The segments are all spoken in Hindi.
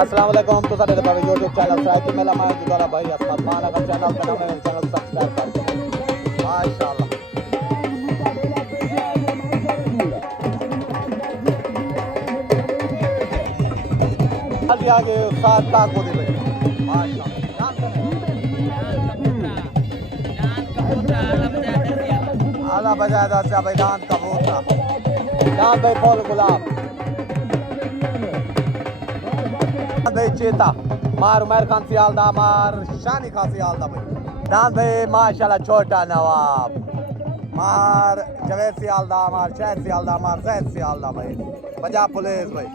अस्सलाम वालेकुम तो साडे भाई YouTube चैनल साइकिल मेला मैं जुगाला भाई अस्मत मान अगर चैनल पे नए चैनल सब्सक्राइब कर दो माशाल्लाह अभी आगे साथ ताक को दे भाई माशाल्लाह आला बजादा से भाई दांत कबूतर दांत भाई फूल गुलाब भाई चेता मार उमर खान सियालदा मार शानी खान सियालदा भाई दांत भाई माशाल्लाह छोटा नवाब मार जवेद सियालदा मार शहर सियालदा मार जैद सियालदा भाई पंजाब पुलिस भाई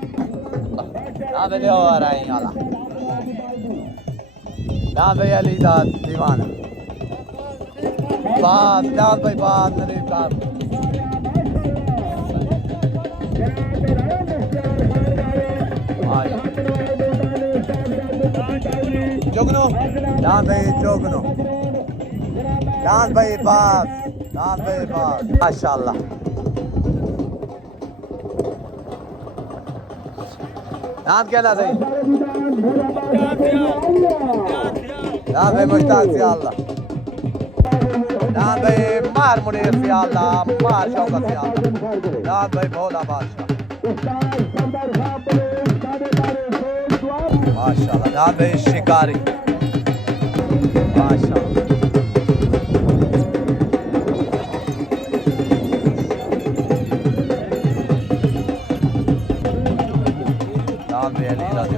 दांत भाई हो रहा है आला दांत भाई अली दा दीवाना बात दांत भाई बात नरीब कार जोगनो दांत भाई जोगनो दांत भाई पास माशाल्लाह दांत क्या ना सही दांत भाई मुश्ताक सियालदा दांत भाई मार मुनीर सियालदा मार शौकत सियालदा दांत भाई भोला बादशाह माशाल्लाह दांत भाई शिकारी माशाल्लाह दांत भाई अली राजी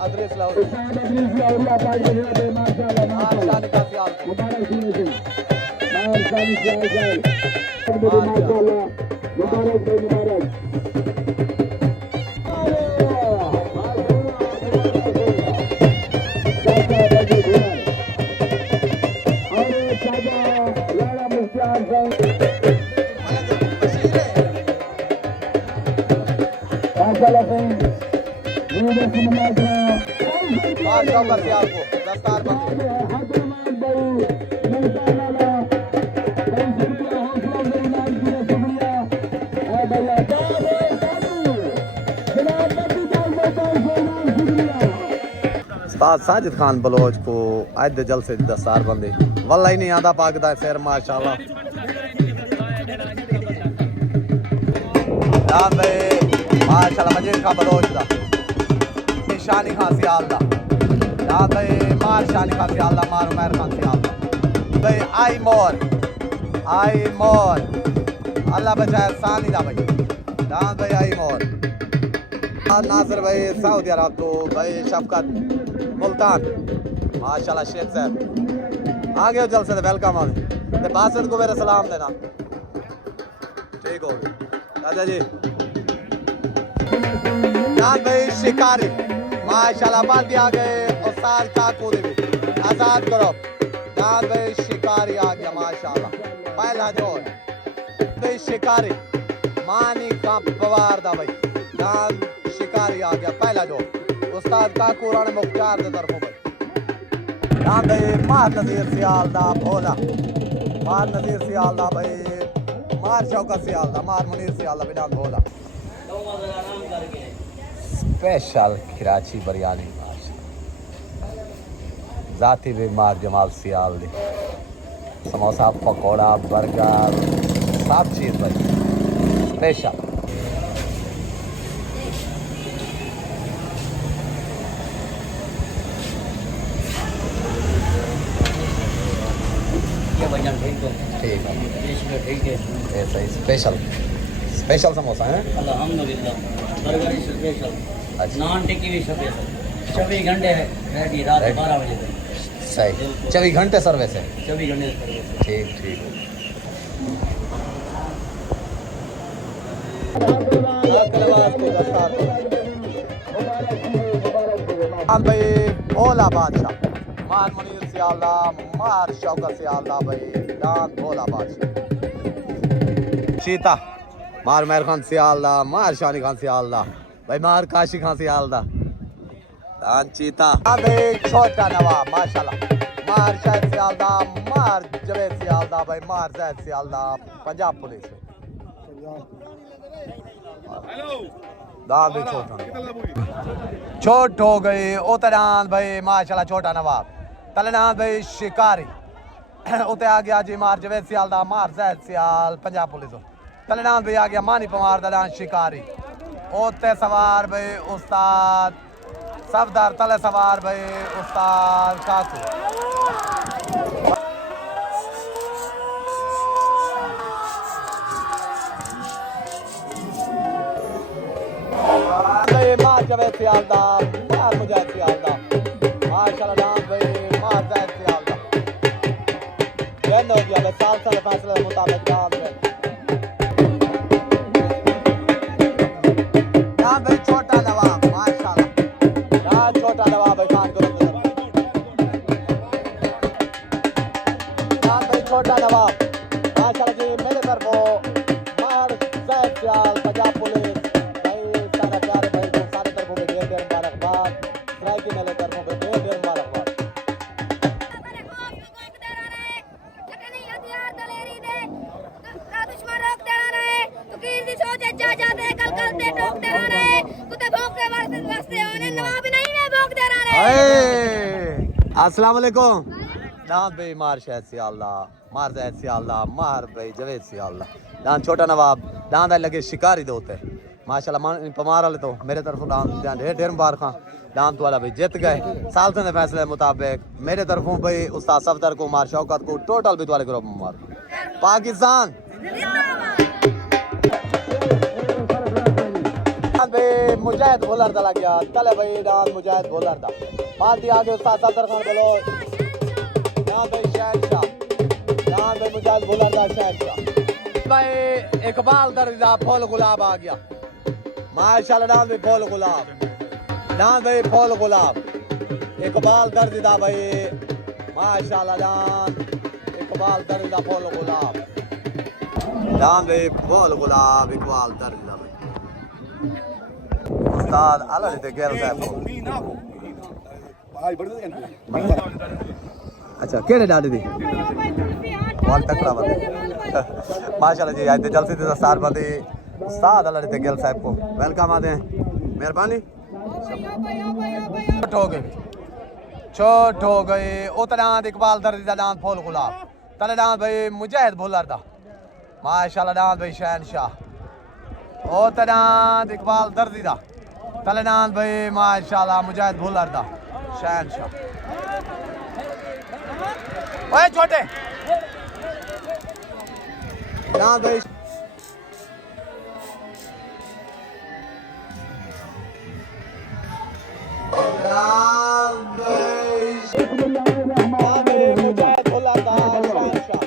अदरेस लाहौर शानी का आपको दस्तार उस्ताद साजिद खान बलोच को आज जल से दस्तार बंदी वल्ला ही नहीं आधा पाकदा शेर माशाल्लाह माशाल्लाह मजीद खान बलोच दा शानी खान सियालदा दांत भाई मार शानी खान सियालदा मार उमर खान सियालदा भाई आई मोर अल्लाह बचाए सानी दा भाई दांत भाई आई मोर नासिर भाई सऊदी अरब तो भाई शफकत मुल्तान माशाल्लाह शेख साहब आगे जल से वेलकम आ बासठ को मेरा सलाम देना ठीक हो गया दादा जी दांत भाई शिकारी माशाल्लाह बाल्टी आ गए उस्ताद काकू देवी आजाद करो दांत भाई शिकारी आ गया माशाल्लाह पहला जोर भाई शिकारी मानी का पवार दा भाई दांत शिकारी आ गया पहला जोर उस्ताद काकू राणे मुख्तार दे तरफों भाई दांत भाई मार नज़ीर सियालदा भोला मार नज़ीर सियालदा भाई मार शौकत सियालदा मार मुनीर सियालदा बिना भोला स्पेशल खिराची बिरयानी जाती बीमार जमाल सियाल दी समोसा पकौड़ा बर्गर सब चीज़ भाई स्पेशल ठीक है ऐसा ही स्पेशल स्पेशल समोसा है अल्हम्दुलिल्लाह बर्गर स्पेशल अच्छा नान टिक्की भी स्पेशल 24 घंटे है रेडी रात 12 बजे तक सही 24 घंटे सर्विस है 24 घंटे सर्विस ठीक ठीक भाई भोला बादशाह मान मुनीर सियालदा मार शौकत सियालदा भाई दान भोला बादशाह चीता मार मेहर खान सियालदा मार शानी खान सियालदा भाई मार काशी खान सियालदा दान चीता भाई छोटा नवाब माशाल्लाह मार शाहिद सियालदा मार जवेद सियालदा भाई मार जैद सियालदा पंजाब पुलिस दान भी छोटा छोट हो गई उतरान भाई माशाल्लाह छोटा नवाब तलनान भाई शिकारी उते आ गया जी मार जवेद सियाल दा मार जैद सियाल पंजाब पुलिस तलनान भाई आ गया मानी पमार दलान शिकारी उते सवार भाई उस्ताद सफदर तले सवार भाई उस्ताद काकू मार जवेद सियाल दा मार मुजाहिद सियाल दा माशाल्लाह नाम भाई मार जैद सियाल दा जैन हो गया साल साल फैसले के मुताबिक नाम भाई छोटा नवाब माशाल्लाह नाम छोटा नवाब भाई खान को नाम भाई छोटा नवाब माशाल्लाह जी मेरे तरफों मार जैद सियाल पंजाब पुलिस अस्सलाम वालेकुम नाम भाई मार शाहिद सियालदा मार जैद सियालदा मार भाई जवेद सियालदा दान छोटा नवाब दान लगे शिकारी दोते माशाल्लाह पमार वाले तो मेरे तरफ दान ढेर ढेर मुबारक दान तो वाला भाई जीत गए साल से फैसले मुताबिक मेरे तरफों भाई उस्ताद सफदर को मार शौकत को टोटल भी वाले ग्रुप मुबारक पाकिस्तान भाई मुजाहिद भोलर दा लग गया तले भाई दान मुजाहिद भोलर दा पार्टी आगे उस्ताद सफदर खान बोलो दान भाई शहनशाह दान भाई मुजाहिद भोलर दा शहनशाह भाई इकबाल दर्जा फूल गुलाब आ गया माशाल्लाह दान भाई फूल गुलाब दान भाई फूल गुलाब इकबाल दर्जा भाई माशाल्लाह दान इकबाल दर्जा फूल गुलाब दान भाई फूल गुलाब इकबाल दर्जा भाई उस्ताद आला लेते गेल साहब अच्छा केड़े डाली दी वाल तकड़ा बंदे माशाल्लाह जी आज जलसे ते दस्तार बंदी उस्ताद आला लेते गेल साहब को वेलकम आते हैं मेहरबानी छोट हो गई उतरान इकबाल दर्दी दा दान फूल गुलाब तले दान भाई मुजाहिद भोलर दा माशाल्लाह दान भाई शहनशाह उतरान इकबाल दर्दी दा तलेनान भाई माशाल्लाह मुजाहिद भोलर दा शहनशाह ओए छोटे दान भाई मुजाहिद भोलर दा शहनशाह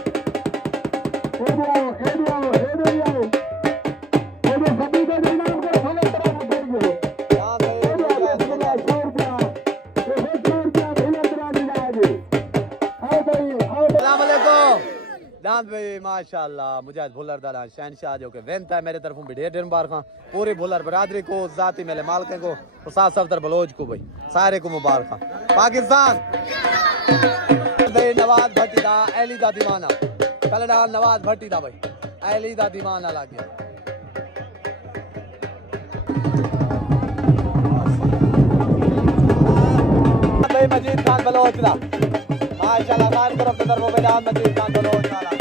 दान भाई माशाल्लाह मुजाहिद भुल्लर दाला शहनशाह जो के वेंता है मेरे तरफों भी ढेर ढेर मुबारक पूरी भुल्लर बरादरी को जाती मेले मालके को उस्ताद सफदर बलोच को भाई सारे को मुबारक पाकिस्तान भाई नवाज भट्टी दा अली दा दीवाना कलडा नवाज भट्टी दा भाई अली दा दीवाना लग गया भाई मजीद खान बलोच दा माशाल्लाह खान तरफ से तरफ मजीद खान बलोच वाला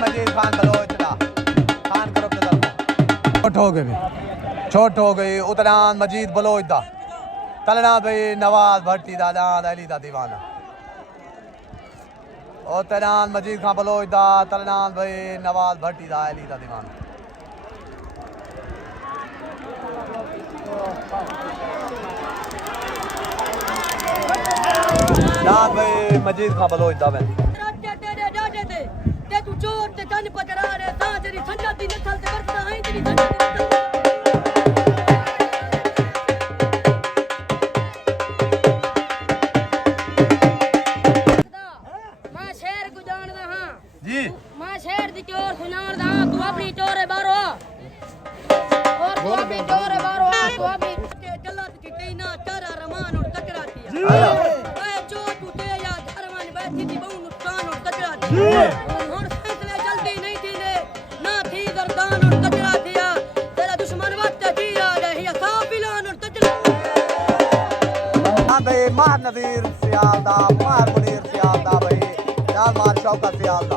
मजीद खान बलोच दा छोट हो गई उतरान मजीद बलोच दा तलना भाई नवाज भट्टी दा दान अली दा दीवाना उतरान मजीद खां बलोच दा तलना भाई नवाज भट्टी दा अली दा दीवाना दान भाई मजीद खां बलोच दा मैं तू चोर ते तन पकड़ा रे ता तेरी संजा दी नसल ते करता है तेरी संजा दी मैं शहर को जानदा हां जी मैं शहर दी चोर सुनांदा हां तू अपनी चोर है बारो और तू अपनी चोर है बारो तू अपनी गलत की तेना तारा रमान और तकड़ा दिया ओए जो तू ते या धरमान बैठी दी बहु नुकसान और तकड़ा दिया मार नज़ीर सियालदा मार मुनीर सियालदा भाई दाल मार शौकत सियालदा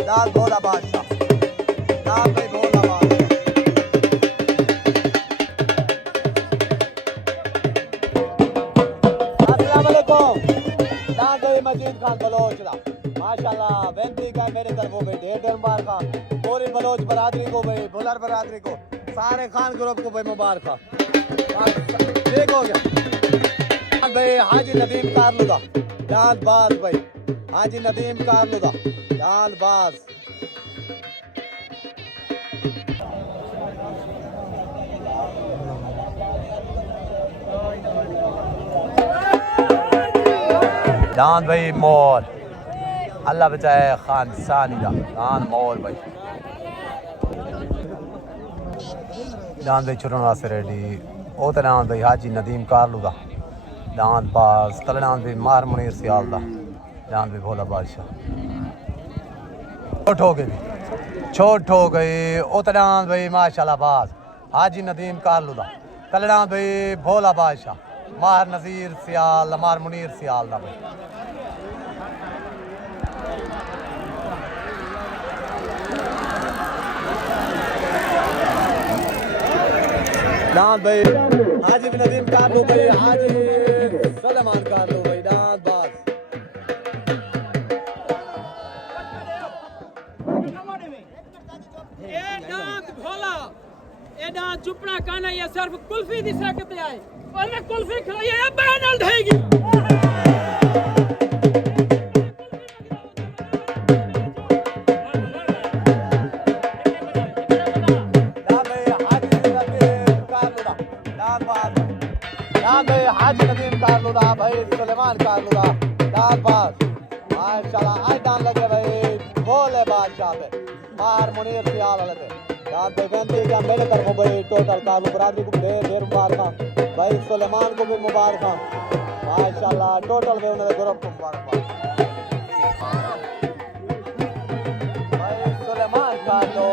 दाल भोला बादशाह दाल भाई भोला बादशाह अस्सलाम वालेकुम दाल भाई मजीद खान बलोच दा माशाल्लाह बेनती का मेरे तरफ भाई ढेर मुबारक पूरी बलोच बरादरी को भाई बुलर बरादरी को सारे खान ग्रुप को भाई मुबारक ठीक हो गया भाई हाजी नदीम कारलुदा जान बाज भाई हाजी नदीम कारलुदा जान बाज जान भाई मोर अल्लाह बचाए खान सानी दा जान मोर भाई जान भाई छुड़न वास्ते रेडी ओ ते नाम भाई हाजी नदीम कारलुदा दांत बाज तलनान भी मार मुनीर सियालदा दांत भी भोला बादशाह छोट हो गई उतरान भाई माशाल्लाह बाज हाजी नदीम कारलुदा तलनान भाई भोला बादशाह मार नज़ीर सियाल मार मुनीर सियालदा भाई दांत भाई हाजी नदीम कारलू भाई हाजी सलमान कारलू भाई दांत बाज ए दांत भोला ए दांत चुपना काना ये सिर्फ कुल्फी दी सकते आए और मैं कुल्फी खिलाई है बैनल ढेगी हाजी नदीम कारलुदा भाई सुलेमान कारलुदा दाल बाज माशाल्लाह आज दान लगे भाई भोले बादशाह पे मार मुनीर सियाल वाले पे दान पे बेनती का मेरे तरफ भाई टोटल कारलू बरादरी को ढेर मुबारक भाई सुलेमान को भी मुबारक माशाल्लाह टोटल में उन्होंने ग्रुप को मुबारक भाई सुलेमान कारलू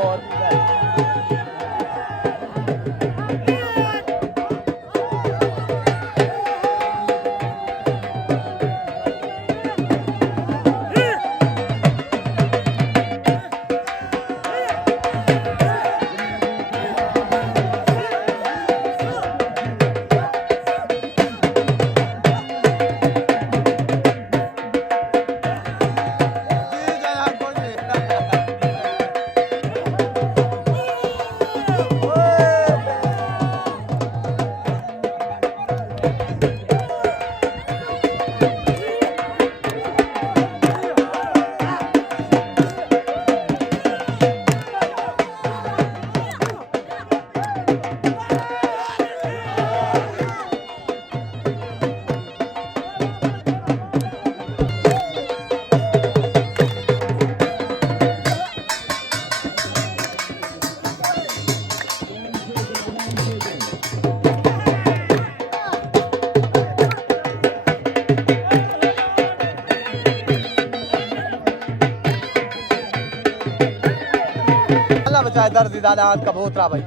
बचाए दर्जीदा दांत कबूतरा भाई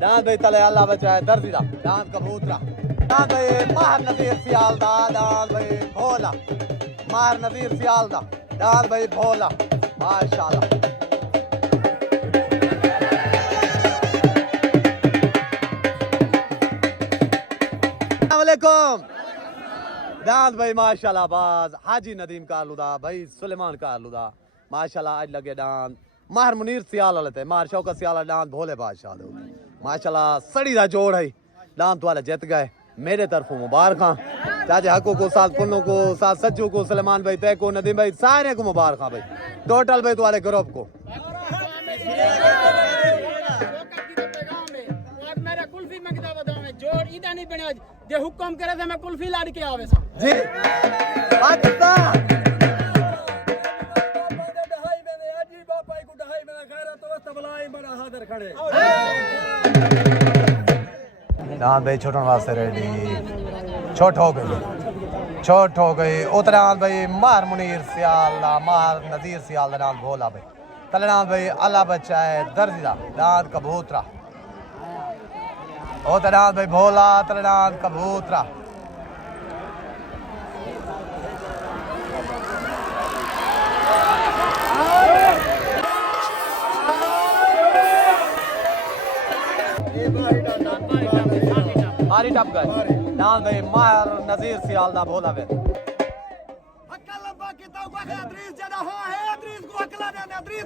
दांत भाई तले अल्लाह बचाए दर्जीदा दांत कबूतरा दांत भाई मार नज़ीर सियालदा दांत भाई भोला मार नज़ीर सियालदा दांत भाई भोला माशाल्लाह अलैकुम दांत भाई माशाल्लाह बाज हाजी नदीम कारलुदा भाई सुलेमान कारलुदा माशाल्लाह आज लगे दांत माहर मुनीर सियाल लेते मार शौकत सियाल दांत भोले बादशाह दे माशाल्लाह सड़ी दा जोड़ है दांत वाले जीत गए मेरे तरफों मुबारक चाचे हकू को साथ पुन्नू को साथ सज्जू को सुलेमान भाई तय को नदीम भाई सारे को मुबारक भाई टोटल भाई तुम्हारे ग्रुप को मेरा कुल्फी मंगदा बदाम जोड़ इदा नहीं बनया जे हुक्म करे थे मैं कुल्फी लाड़ के आवे जी पाकिस्तान दांत भाई छोटन वास्ते रेडी छोट हो गई उतरा भाई मार मुनीर सियाल मार नजीर सियाल नाल भोला भाई तलना भाई अल्लाह बच्चा है दर्जा दांत कबूतरा ओ तनाद भाई भोला तनाद कबूतरा मारी टप गए नाल भाई मार नजीर सियाल दा भोला वे हक्का लंबा किता को अदरीस जड़ा हो है अदरीस को अकला दे अदरीस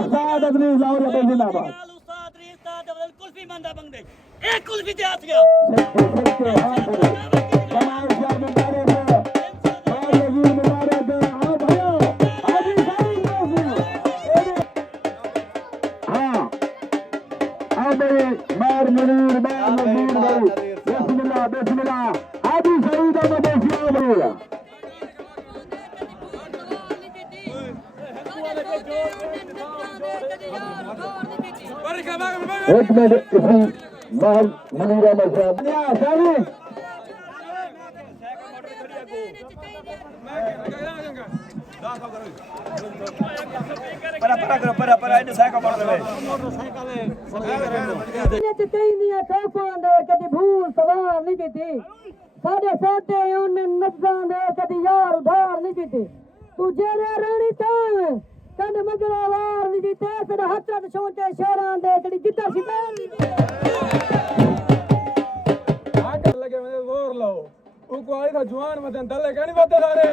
उस्ताद अदरीस लाहौर का जिंदाबाद उस्ताद रिश्ता दबल कुल्फी मंदा बंदे एक कुल्फी ते हाथ गया तमाम शहर में मारे थे और नजीर में मारे थे आओ भाइयों हाजी साईं हां आओ भाई मार मुनीर मार नजीर भाई बिस्मिल्लाह हाजी साईं का मदेशिया बोला एक मिनट इसी मार मुनीरा मशहूर सारी para इन साइकिल मार दे ने चाहिए टोफां दे कदी भूल सवार नहीं कीती साडे साथे उन्हें नब्जां दे कदी यार उधार नहीं कीती तू जेरे रानी तां कंड मगरा वार नहीं कीते तेरा हत्था ते छोटे शेरां दे कदी जित्ता सितार नहीं आकर लगे मैं जोर लो उको आई था जवान मदन दले कहनी बात सारे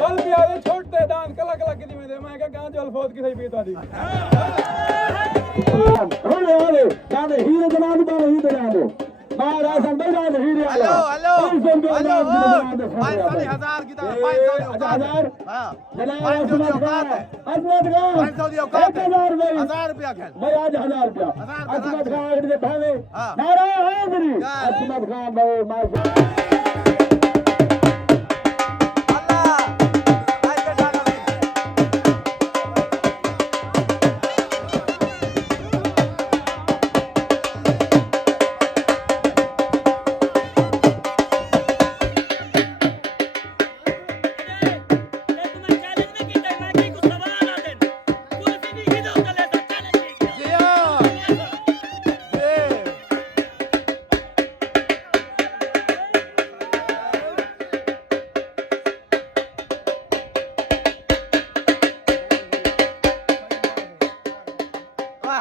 बोल भी आवे छोटे दान कला कला की में दे मैं कहा गांव जल फोत की सही पीता दी होले होले जाने हीरे जनाब बाले हीरे जनाब बाहर आसन बैठा दे हीरे हेलो 5,000 की तरफ 5,000 हां जनाब 5,000 औकात है अजमत खान 5,000 औकात है 1000 भाई 1000 रुपया खेल भाई आज 1000 रुपया अजमत खान के थाने हां नारा हैदरी अजमत खान भाई माशाल्लाह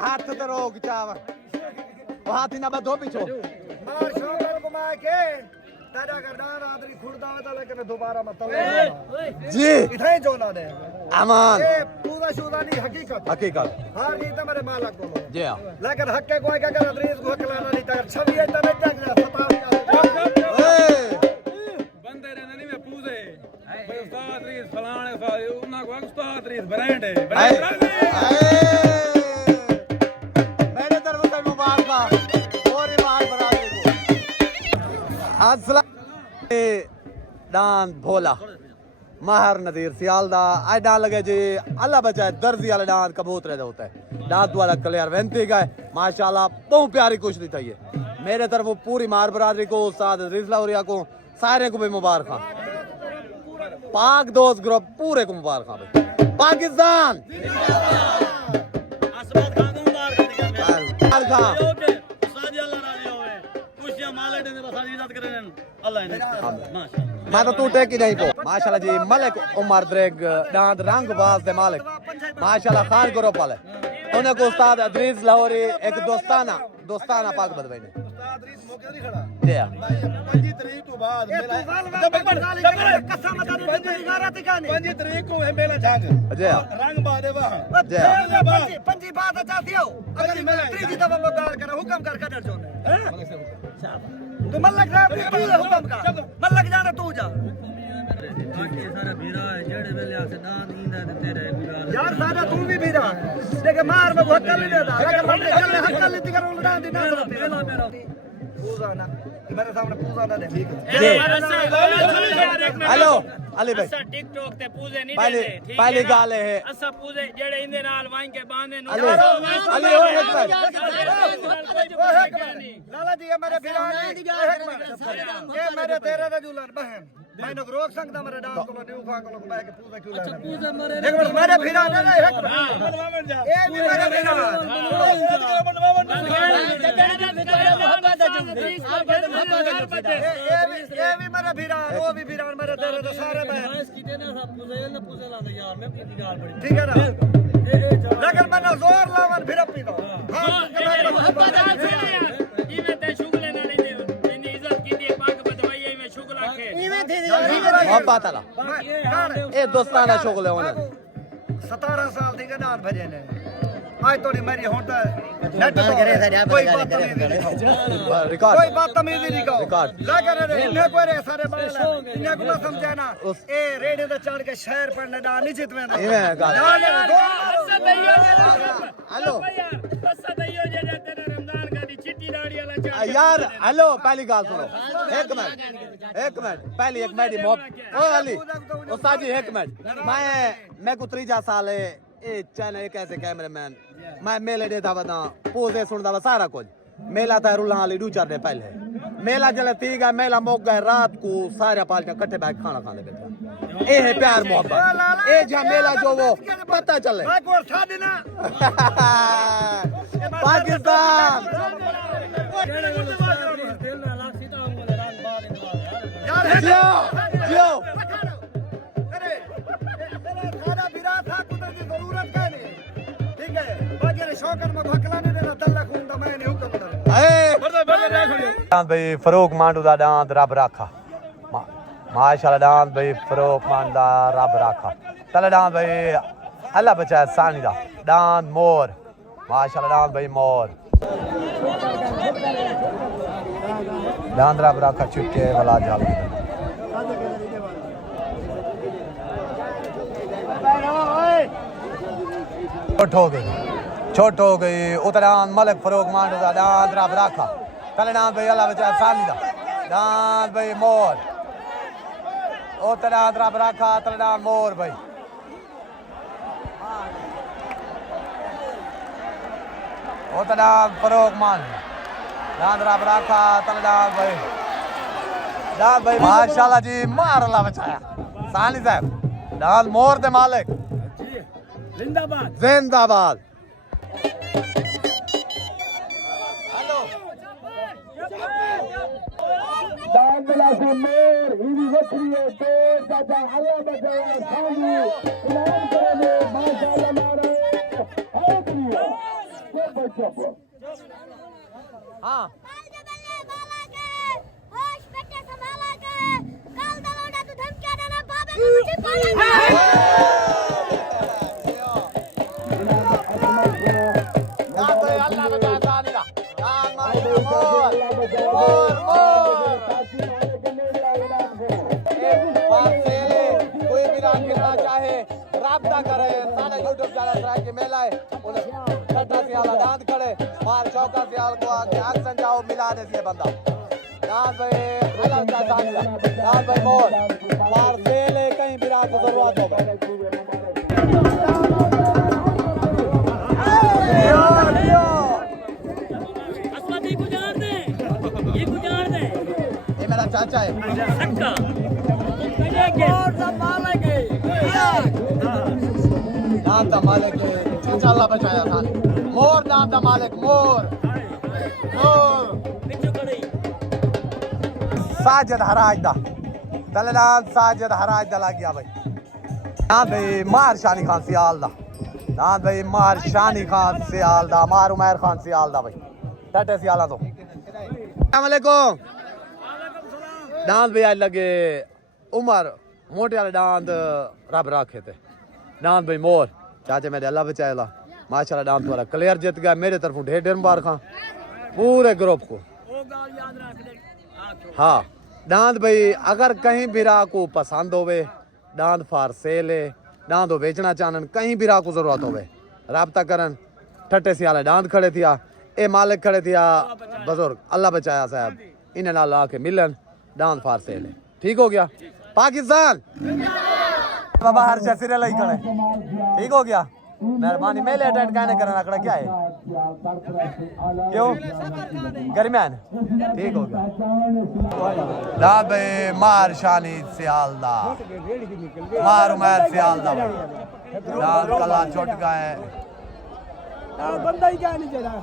हाथ तो रोक चावा वो हाथ ही ना बदो पीछो मार शोकर को मार के दादा करदार आदरी खुर्दा होता लेकिन दोबारा मत जी इथे जो ना दे अमान ये पूरा शुदा नहीं हकीकत हकीकत हार जीत मेरे मालक को जी हां लेकिन हक के कोई का अदरीस को हकलाना नहीं तक छवि इंटरनेट तक सता बंदे ने नहीं मैं पूजे भाई उस्ताद रीस फलाने सारे उन्ना को उस्ताद रीस ब्रांड है मेरे तरफ से मुबारक और बात बराबर को अस्सलाम दान भोला माहर नजीर सियालदा आई डाल लगे जी अल्लाह बचाए दर्जी वाले डांस कबूतरे दे होता है दांत वाला क्लियर वेंती गए माशाल्लाह बहुत प्यारी कुश्ती थी ये मेरे तरफ पूरी मार बरादरी को उस्ताद रिज लाहौरिया को सारे को भी मुबारक पाक दोस्त ग्रुप पूरे को मुबारक भाई पाकिस्तान आसबाद खान को मुबारक खान उस्ताद अल्लाह राजी होवे खुशियां माले दे बस इज्जत करें अल्लाह ने माशाल्लाह मैं तो टूटे की नहीं पो माशाल्लाह जी मलिक उमर द्रेग दांत रंग बाज दे मालिक माशाल्लाह खान ग्रुप वाले उन्हें को उस्ताद अदरीस लाहौरी एक दोस्ताना पाक बदवाई ने उस्ताद रीत मौके नहीं खड़ा जी हाँ 5 तरीक तो बाद मेला कसम बता दे तेरी गारत काने 5 तरीक को है मेला झांग जी हाँ रंग बादे वहां जी हाँ पंजी बात चाहती हो अगर मेला त्रीजी दफा मुदार कर हुक्म कर कदर जोने तो मलक साहब ने पूरा हुक्म का मलक जाने तू जा सारा भीरा है जेड़े वेले आके दान ईंदा ते तेरे गुजार यार सारा तू भी भीरा लेकिन मार में हक्का नहीं देता अगर मैं चल हक्का लेती कर उलटा दी ना मेरा पूजा ना मेरे सामने पूजा ना दे ठीक है हेलो अली भाई असा टिकटॉक ते पूजे नहीं पहले देते ठीक पहले है गाल है असा पूजे जेड़े इंदे नाल वाई के बांधे नु अली अली ओ एक मिनट लाला जी ये मेरे भीरा ये मेरे तेरे दा जुलन बहन मैं नो रोक सकता मेरे डांस को न्यू खा को मैं के पूजा क्यों ला पूजा एक मिनट मेरे भीरा ने एक ये भी मेरे भीरा ये भी मेरे भीरा वो भी भीरा मेरे तेरे तो सारे बहन ठीक है ना लेकिन मैंने जोर लावन फिर अपनी दो मोहब्बत आला ए दोस्ताना शुगल है उन्हें 17 साल थी गनान भजे ने आज तो नहीं मेरी होता नेट तो कोई बदतमीजी नहीं रिकॉर्ड कोई बदतमीजी नहीं कहो रिकॉर्ड लेकिन इन्हें कोई रे सारे बाल इन्हें को समझे ना ए रेडे तो चढ़ के शहर पढ़ने दा निश्चित में ना इवे गाल हेलो यार हेलो पहली गाल सुनो एक मिनट पहली एक मेरी मोहब्बत ओ अली उस्ताद जी एक मिनट मैं को 3 साल है ए चैनल एक ऐसे कैमरामैन मैं मेले देता बता पोजे सुनदा सारा कुछ मेला था रुला हाली 2-4 दिन पहले मेला चले ठीक है मेला मोक गए रात को सारे पार्टियां इकट्ठे बैठ खाना खाने बैठे ए है प्यार मोहब्बत ए जा मेला जो वो पता चले पाकिस्तान जियो जियो भाई फरूक मांडू दा डांस रब राखा माशाल्लाह डांस भाई फरूक मांडू दा रब राखा तले डांस भाई अल्लाह बचाए सानी दा डांस मोर माशाल्लाह डांस भाई मोर डांस रब राखा चुके वाला जाल छोट हो गई उतरान मलिक फरूक मांडू दा डांस रब राखा तले डांस भाई अल्लाह बचाए सानी दा डांस भाई मोर उतरान रब राखा तले डांस मोर भाई उतरान फरूक मांडू डांस रब राखा तले डांस भाई माशाल्लाह जी मार अल्लाह बचाया सानी साहब डांस मोर दे मालिक जिंदाबाद दांगला से मोर हिंदी वक्री है तो दादा अल्लाह बचाया सानी इलाज करे माशाल्लाह मारे है प्रिय सब हां होश बेटे संभाला के कल दलोड़ा तू धमकियां देना बाबे को मुझे पाला अल्लाह बचा सानी दा कोई भी रात खेलना चाहे राब्ता करे सारा यूट्यूब चैनल के मेला है छठा सियाला डांस करे मार चौका सियाल को आके एक्शन जाओ मिला दे ये बंदा डांस भाई अल्लाह का सानिया डांस भाई मोर मार सेले कहीं भी रात को जरूरत होगा असमती को जान दे ये को जान दे ये मेरा चाचा है सक्का और संभाला के नाम दा मालिक चाचा अल्लाह बचाया था मोर नाम दा मालिक मोर साजिद हराज दा दलनान साजिद हराज दा लग गया भाई हां भाई मार शानी खान सियाल दा दांत भाई मार शानी खान सियाल दा मार उमर खान सियाल दा भाई टटे सियाला तो अस्सलाम वालेकुम दांत भाई आज लगे उमर मोटे वाले दांत रब रखे थे दांत भाई मोर चाचे मेरे अल्लाह बचाएला माशाल्लाह दांत वाला क्लियर जीत गया मेरे तरफों ढेर ढेर मुबारक पूरे ग्रुप को हाँ दांत भाई अगर कहीं भी राह को पसंद होवे दांत फार सेल है दांत बेचना चाहन कहीं भी राह को जरूरत होवे राब्ता करन ठट्टे सियाले दांत खड़े थिया ए मालिक खड़े थिया बुजुर्ग अल्लाह बचाया साहब इन्हें नाल आके मिलन दांत फार सेल है ठीक हो गया पाकिस्तान बाबा हर शसीरे लाई खड़े ठीक हो गया मेहरबानी मेले अटेंड करने करना आकड़ा क्या है क्यों गर्मी है ठीक हो गया दा बे मार शानी सियालदा मार उमर सियालदा दाल कला छोट गए बंदा ही क्या नहीं चला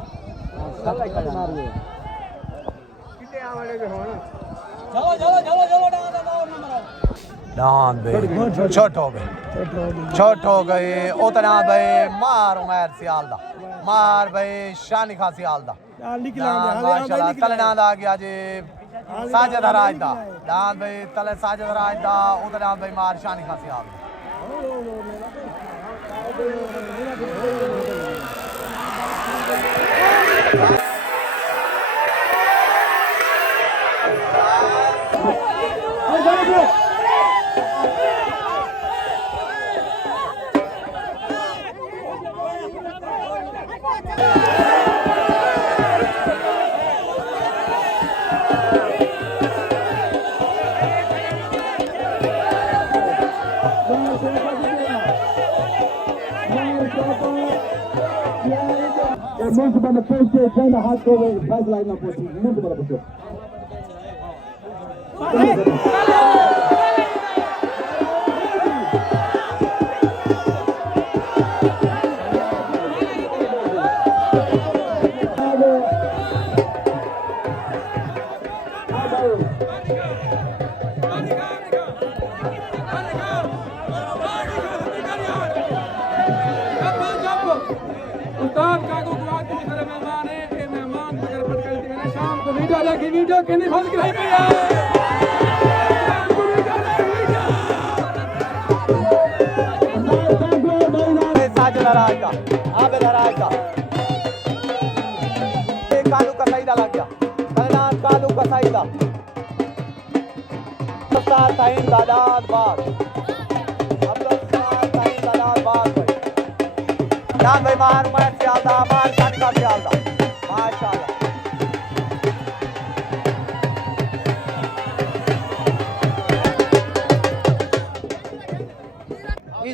दान भाई छोट हो गए उतना भाई मार उमर सियालदा मार भाई शानी खान सियालदा माशाल्लाह तले दांत आ गया जी साजिद राज दा दांत भाई तले साजिद राज दा उतना भाई मार शानी खान सियालदा मुंसिपल पहुंचे जन हाथ को फैसला ना पहुंची मुंसिपल पहुंचे वीडियो के नहीं फंस गई भैया साजिद राज दा आबिद राज दा कालू का सईदा लग गया कलनाथ कालू का सईदा अब्दुल ताइन दादात बात अब्दुल ताइन दादात बात भाई जान भाई मार उमर सियालदा मार शानी का सियालदा माशाल्लाह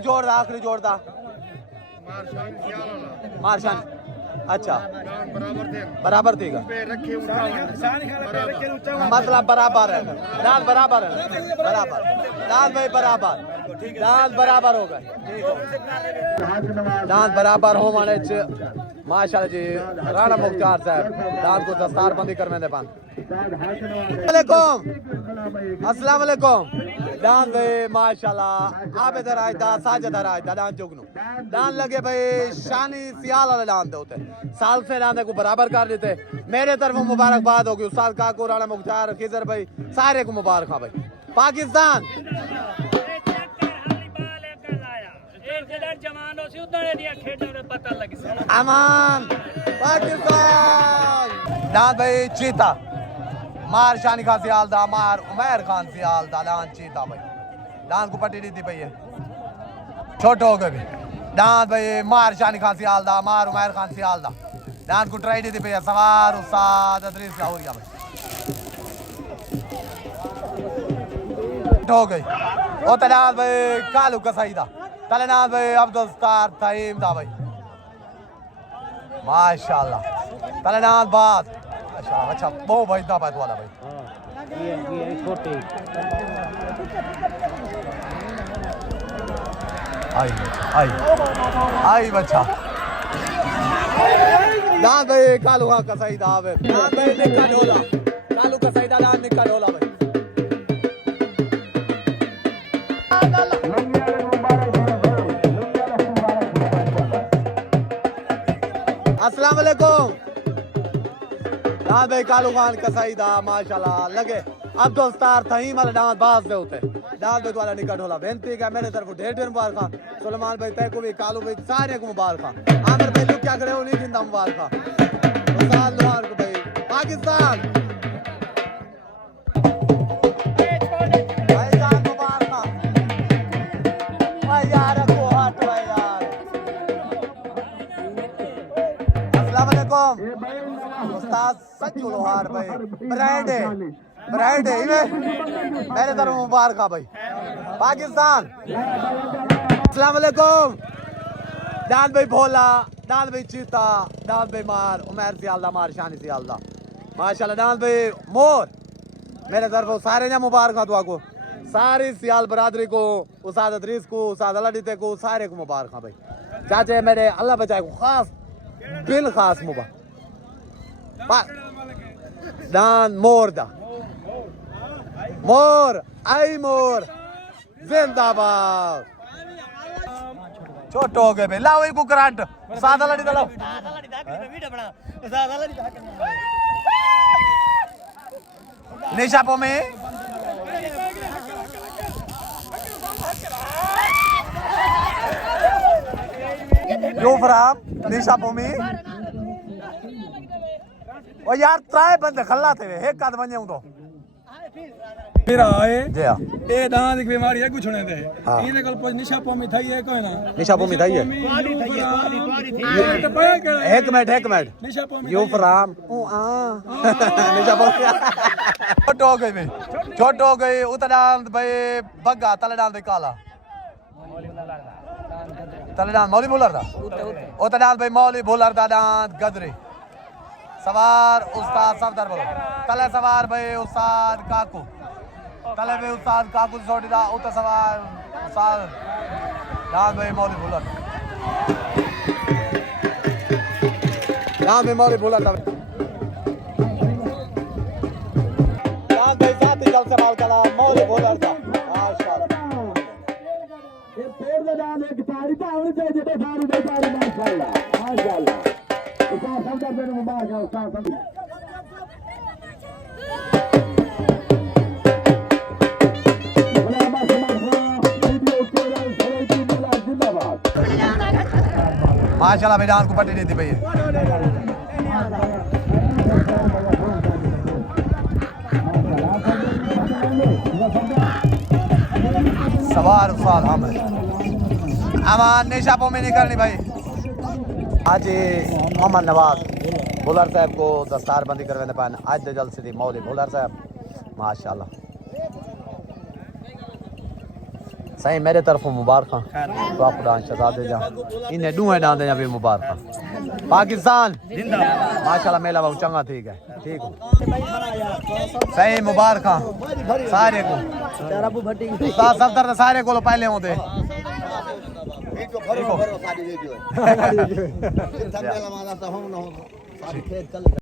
जोड़ आखिरी जोड़ दा मारशान अच्छा बराबर देगा मतलब बराबर है दाल बराबर है बराबर दाल भाई बराबर दाल बराबर हो गए दाल बराबर हो माने माशाल्लाह जी राणा मुख्तार साहब दाल को दस्तार बंदी करने दे पान अस्सलाम वालेकुम दान भाई माशाल्लाह आबिद राजदा साजिद राजदा दान चुगनू दान लगे भाई शानी सियाल वाले दान दे होते साल से दान को बराबर कर देते मेरे तरफ मुबारकबाद होगी उस्ताद काको राणा मुख्तार खिजर भाई सारे को मुबारक भाई पाकिस्तान अमान पाकिस्तान दान भाई चीता मार शानी खान सियालदा मार उमर खान सियालदा दान चीता भाई दान को पट्टी दी थी भैया छोटे हो गए भी दान भाई मार शानी खान सियालदा मार उमर खान सियालदा दान को ट्राई दी थी भैया सवार उस्ताद अदरीस लाहौरिया भाई हो गई ओ तलाल भाई कालू कसाईदा तलेनाथ भाई अब्दुल सत्तार ताइम दा भाई माशाल्लाह तलेनाथ बात अच्छा बहुत भाई दा बात वाला भाई ये छोटे आई बच्चा दान भाई कालू का कसाई दा भाई दान भाई निका ढोला कालू कसाई दा दान निका ढोला भाई अस्सलाम वालेकुम दाद भाई कालू खान कसाई दा माशाल्लाह लगे अब दोस्तार थई मल डांस बाज दे होते दाद भाई द्वारा निकट होला बेनती का मेरे तरफ ढेर ढेर मुबारक सुलेमान भाई तय को भी कालू भाई सारे को मुबारक आमिर भाई लोग क्या करे हो नहीं जिंदा मुबारक साल लोहार को भाई पाकिस्तान भाई जान मुबारक भाई यार को हट भाई यार अस्सलाम वालेकुम उस्ताद सच्चू लोहार भाई ब्रांड है इन्हें मेरे तरफ मुबारक भाई पाकिस्तान अस्सलाम वालेकुम दाद भाई भोला दाद भाई चीता दाद भाई मार उमर सियालदा मार शानी सियालदा माशाल्लाह दाद भाई मोर मेरे तरफ सारे ने मुबारक दुआ को सारी सियाल बरादरी को उस्ताद अदरीस को उस्ताद अलादीते को सारे को मुबारक भाई चाचे मेरे अल्लाह बचाए को खास बिल खास मुबारक दान मोर दा मोर आई मोर जिंदाबाद छोटो हो गए भाई लाओ एक करंट सादा लड़ी दलाओ निशा पोमी यूफराम निशा पोमी ओ यार त्राए बंदे खल्ला थे एक कद वने तो मेरा आए जी हां ए दांत की बीमारी है कुछ नहीं दे हाँ। इने कल निशा पोमी थई है कोई ना निशा पोमी थई है एक मिनट निशा पोमी यूफराम ओ आ निशा पोमी छोटो हो गई भाई छोटो हो गई उतडान भाई बग्गा तलडान दे काला तलडान मौली बोलर दा उतडान भाई मौली बोलर दा दांत गदरी सवार उस्ताद सफदर बोलो तले सवार भाई उस्ताद काकू तले भाई उस्ताद काकू छोटी दा उत सवार उस्ताद दान भाई मौली बोलर दान भाई मौली बोलर दान भाई साथी जल से माल कला मौली बोलर दा माशाल्लाह ये पेड़ में डाल एक तारीफ होनी चाहिए तो सारी बेचारी माशाल्लाह माशाल्लाह उस्ताद सफदर मेरे मुबारक है उस्ताद सफदर माशाल्लाह भाई डांस को पट्टी देती भाई सवार उस्ताद हम अमान निशा पोमी नहीं करनी भाई आज मोहम्मद नवाज बुलर साहब को दस्तार बंदी करवाने पाए आज जल से मौली बुलर साहब माशाल्लाह सही मेरे तरफ मुबारक तो आप डांस शहजादे जा इन्हें दूहे डांस दे भी मुबारक पाकिस्तान माशाल्लाह मेला बहुत चंगा ठीक है ठीक हो सही मुबारक सारे को सफदर सारे को पहले होते